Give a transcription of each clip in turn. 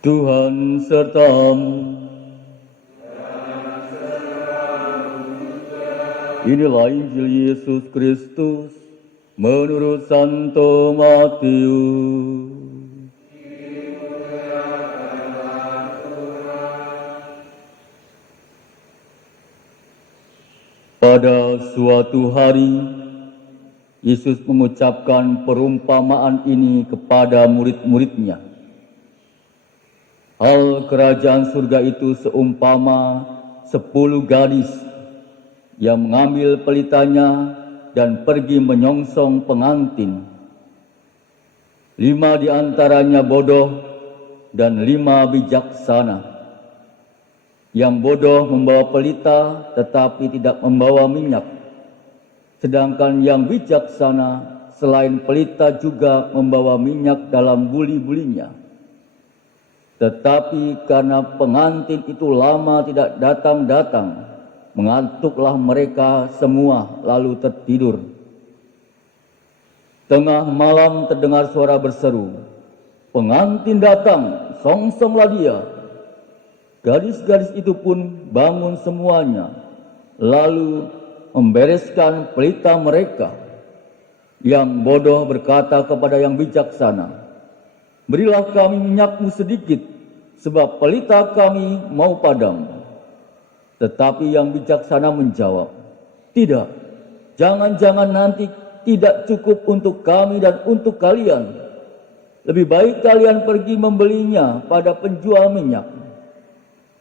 Tuhan sertamu. Inilah Injil Yesus Kristus menurut Santo Matius. Pada suatu hari, Yesus mengucapkan perumpamaan ini kepada murid-muridnya. Hal kerajaan surga itu seumpama 10 gadis yang mengambil pelitanya dan pergi menyongsong pengantin. 5 di antaranya bodoh dan 5 bijaksana. Yang bodoh membawa pelita tetapi tidak membawa minyak. Sedangkan yang bijaksana selain pelita juga membawa minyak dalam buli-bulinya. Tetapi karena pengantin itu lama tidak datang-datang, mengantuklah mereka semua lalu tertidur. Tengah malam terdengar suara berseru, "Pengantin datang, songsonglah dia." Gadis-gadis itu pun bangun semuanya, lalu membereskan pelita mereka. Yang bodoh berkata kepada yang bijaksana, "Berilah kami minyakmu sedikit, sebab pelita kami mau padam." Tetapi yang bijaksana menjawab, "Tidak, jangan-jangan nanti tidak cukup untuk kami dan untuk kalian. Lebih baik kalian pergi membelinya pada penjual minyak."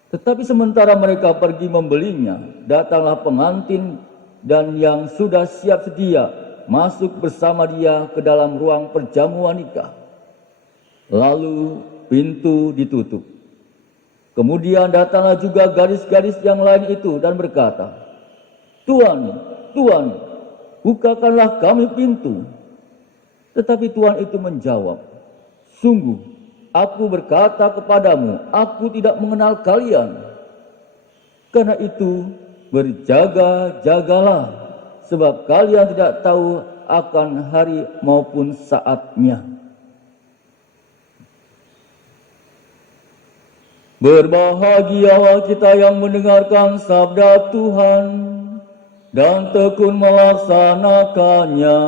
Tetapi sementara mereka pergi membelinya, datanglah pengantin dan yang sudah siap sedia masuk bersama dia ke dalam ruang perjamuan nikah. Lalu pintu ditutup. Kemudian datanglah juga gadis-gadis yang lain itu dan berkata, "Tuan, Tuan, bukakanlah kami pintu." Tetapi Tuan itu menjawab, "Sungguh, aku berkata kepadamu, aku tidak mengenal kalian. Karena itu berjaga-jagalah, sebab kalian tidak tahu akan hari maupun saatnya." Berbahagialah kita yang mendengarkan sabda Tuhan dan tekun melaksanakannya.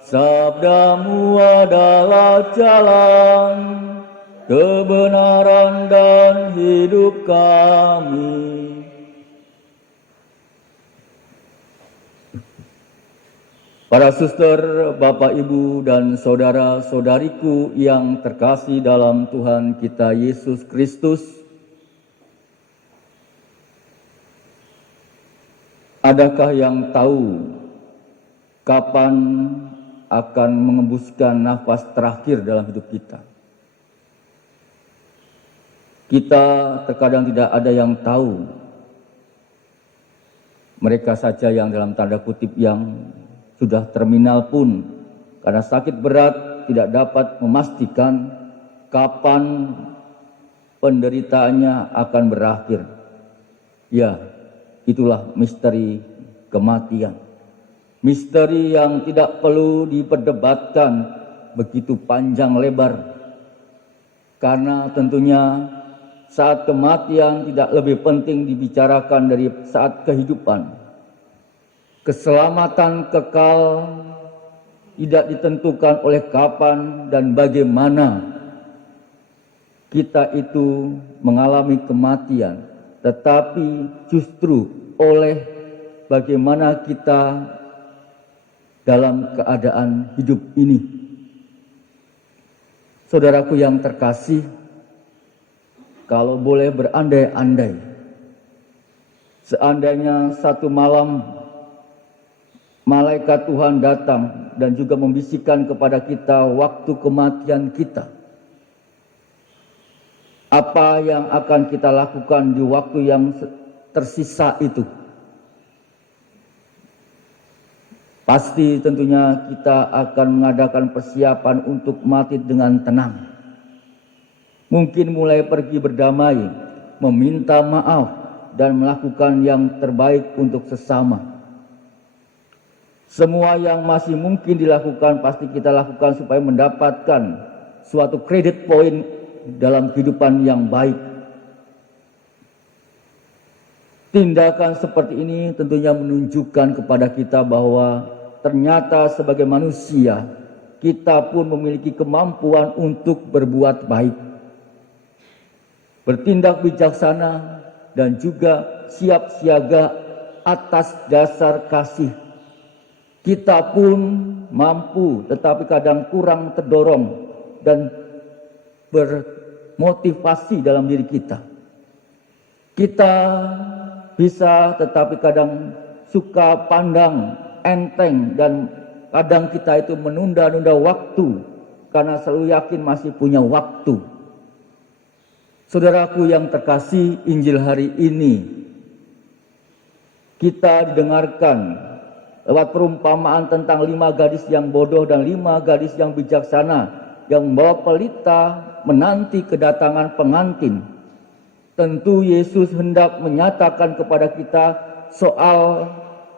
Sabdamu adalah jalan, kebenaran dan hidup kami. Para suster, Bapak, Ibu, dan saudara-saudariku yang terkasih dalam Tuhan kita Yesus Kristus, adakah yang tahu kapan akan mengembuskan nafas terakhir dalam hidup kita? Kita terkadang tidak ada yang tahu. Mereka saja yang dalam tanda kutip yang sudah terminal pun karena sakit berat tidak dapat memastikan kapan penderitaannya akan berakhir. Ya, itulah misteri kematian. Misteri yang tidak perlu diperdebatkan begitu panjang lebar. Karena tentunya saat kematian tidak lebih penting dibicarakan dari saat kehidupan. Keselamatan kekal tidak ditentukan oleh kapan dan bagaimana kita itu mengalami kematian, tetapi justru oleh bagaimana kita dalam keadaan hidup ini. Saudaraku yang terkasih, kalau boleh berandai-andai, seandainya satu malam malaikat Tuhan datang dan juga membisikkan kepada kita waktu kematian kita, apa yang akan kita lakukan di waktu yang tersisa itu? Pasti tentunya kita akan mengadakan persiapan untuk mati dengan tenang. Mungkin mulai pergi berdamai, meminta maaf, dan melakukan yang terbaik untuk sesama. Semua yang masih mungkin dilakukan pasti kita lakukan supaya mendapatkan suatu kredit poin dalam kehidupan yang baik. Tindakan seperti ini tentunya menunjukkan kepada kita bahwa ternyata sebagai manusia kita pun memiliki kemampuan untuk berbuat baik, bertindak bijaksana, dan juga siap siaga atas dasar kasih. Kita pun mampu, tetapi kadang kurang terdorong dan bermotivasi dalam diri kita. Kita bisa, tetapi kadang suka pandang enteng, dan kadang kita itu menunda-nunda waktu karena selalu yakin masih punya waktu. Saudaraku yang terkasih, Injil hari ini kita didengarkan lewat perumpamaan tentang 5 gadis yang bodoh dan 5 gadis yang bijaksana yang membawa pelita menanti kedatangan pengantin. Tentu Yesus hendak menyatakan kepada kita soal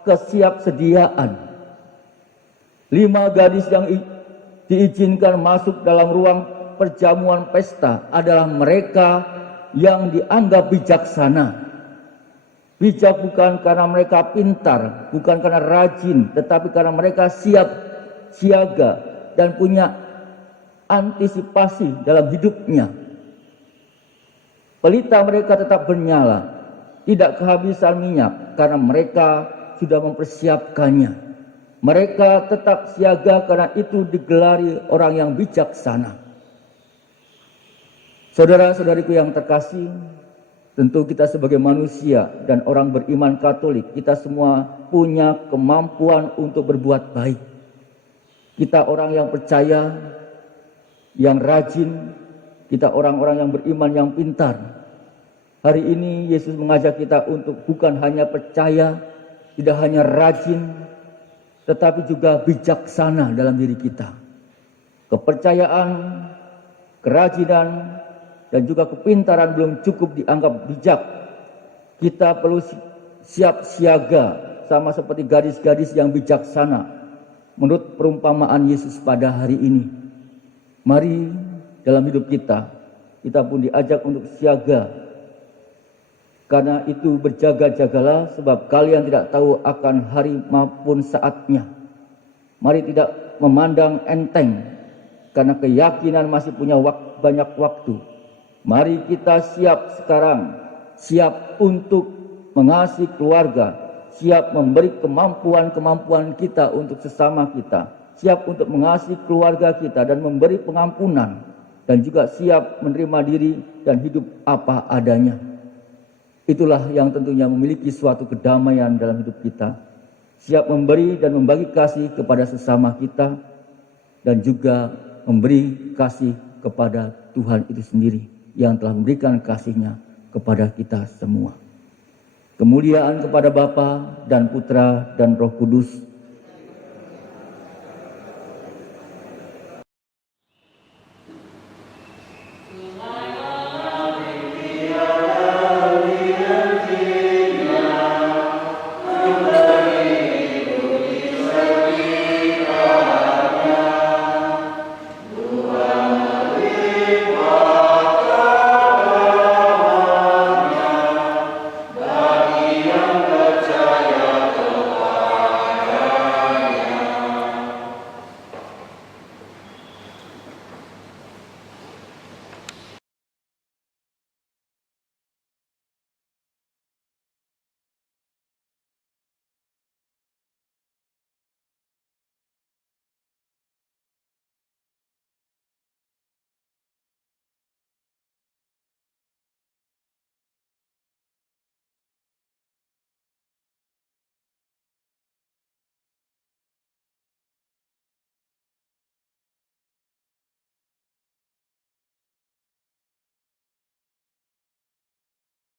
kesiapsediaan. 5 gadis yang diizinkan masuk dalam ruang perjamuan pesta adalah mereka yang dianggap bijaksana. Bijak bukan karena mereka pintar, bukan karena rajin, tetapi karena mereka siap siaga dan punya antisipasi dalam hidupnya. Pelita mereka tetap bernyala, tidak kehabisan minyak karena mereka sudah mempersiapkannya. Mereka tetap siaga karena itu digelari orang yang bijaksana. Saudara-saudariku yang terkasih, tentu kita sebagai manusia dan orang beriman Katolik, kita semua punya kemampuan untuk berbuat baik. Kita orang yang percaya, yang rajin, kita orang-orang yang beriman, yang pintar. Hari ini Yesus mengajak kita untuk bukan hanya percaya, tidak hanya rajin, tetapi juga bijaksana dalam diri kita. Kepercayaan, kerajinan, dan juga kepintaran belum cukup dianggap bijak. Kita perlu siap siaga sama seperti gadis-gadis yang bijaksana menurut perumpamaan Yesus pada hari ini. Mari dalam hidup kita pun diajak untuk siaga. Karena itu berjaga-jagalah, sebab kalian tidak tahu akan hari maupun saatnya. Mari tidak memandang enteng, karena keyakinan masih punya banyak waktu. Mari kita siap sekarang, siap untuk mengasihi keluarga, siap memberi kemampuan-kemampuan kita untuk sesama kita, siap untuk mengasihi keluarga kita dan memberi pengampunan, dan juga siap menerima diri dan hidup apa adanya. Itulah yang tentunya memiliki suatu kedamaian dalam hidup kita. Siap memberi dan membagi kasih kepada sesama kita, dan juga memberi kasih kepada Tuhan itu sendiri yang telah memberikan kasih-Nya kepada kita semua. Kemuliaan kepada Bapa dan Putra dan Roh Kudus,